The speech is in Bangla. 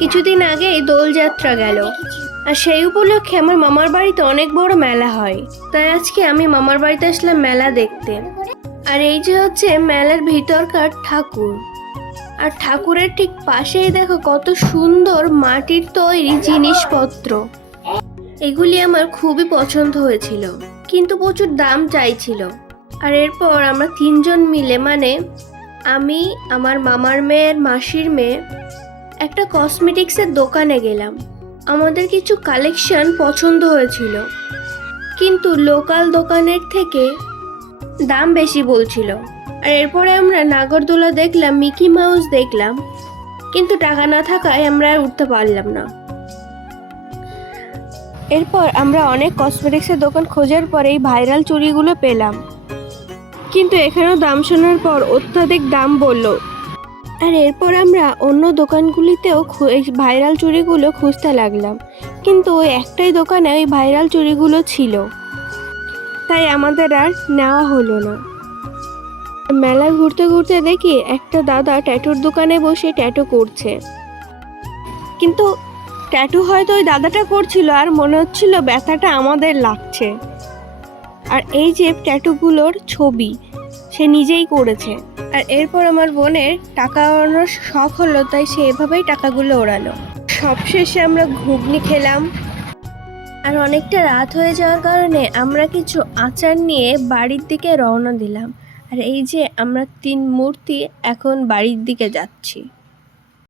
কিছুদিন আগেই দোলযাত্রা গেল, আর সেই উপলক্ষে আমার মামার বাড়িতে অনেক বড় মেলা হয়। তাই আজকে আমি মামার বাড়িতে আসলাম মেলা দেখতে। আর এই যে হচ্ছে মেলার ভিতরকার ঠাকুর, আর ঠাকুরের ঠিক পাশেই দেখো কত সুন্দর মাটির তৈরি জিনিসপত্র। এগুলি আমার খুবই পছন্দ হয়েছিল, কিন্তু প্রচুর দাম চাইছিল। আর এরপর আমরা তিনজন মিলে, মানে আমি, আমার মামার মেয়ের মাসির মেয়ে, একটা কসমেটিক্সের দোকানে গেলাম। আমাদের কিছু কালেকশন পছন্দ হয়েছিল, কিন্তু লোকাল দোকানের থেকে দাম বেশি বলছিল। আর এরপরে আমরা নাগরদোলা দেখলাম, মিকি মাউস দেখলাম, কিন্তু টাকা না থাকায় আমরা আর উঠতে পারলাম না। এরপর আমরা অনেক কসমেটিক্সের দোকান খোঁজার পরে এই ভাইরাল চুড়িগুলো পেলাম, কিন্তু এখানেও দাম শোনার পর অত্যাধিক দাম বলল। আর এরপর আমরা অন্য দোকানগুলিতেও এই ভাইরাল চুড়িগুলো খুঁজতে লাগলাম, কিন্তু ওই একটাই দোকানে ওই ভাইরাল চুড়িগুলো ছিল, তাই আমাদের আর নেওয়া হলো না। মেলা ঘুরতে ঘুরতে দেখি একটা দাদা ট্যাটুর দোকানে বসে ট্যাটু করছে, কিন্তু ট্যাটু হয়তো ওই দাদাটা করছিল, আর মনে হচ্ছিল ব্যথাটা আমাদের লাগছে। আর এই যে ট্যাটুগুলোর ছবি সে নিজেই করেছে। আর এরপর আমার বোনের টাকা ওড়ানোর শখ হলো, তাই সে এভাবেই টাকাগুলো ওড়ালো। সবশেষে আমরা ঘুগনি খেলাম, আর অনেকটা রাত হয়ে যাওয়ার কারণে আমরা কিছু আচার নিয়ে বাড়ির দিকে রওনা দিলাম। আর এই যে আমরা তিন মূর্তি এখন বাড়ির দিকে যাচ্ছি।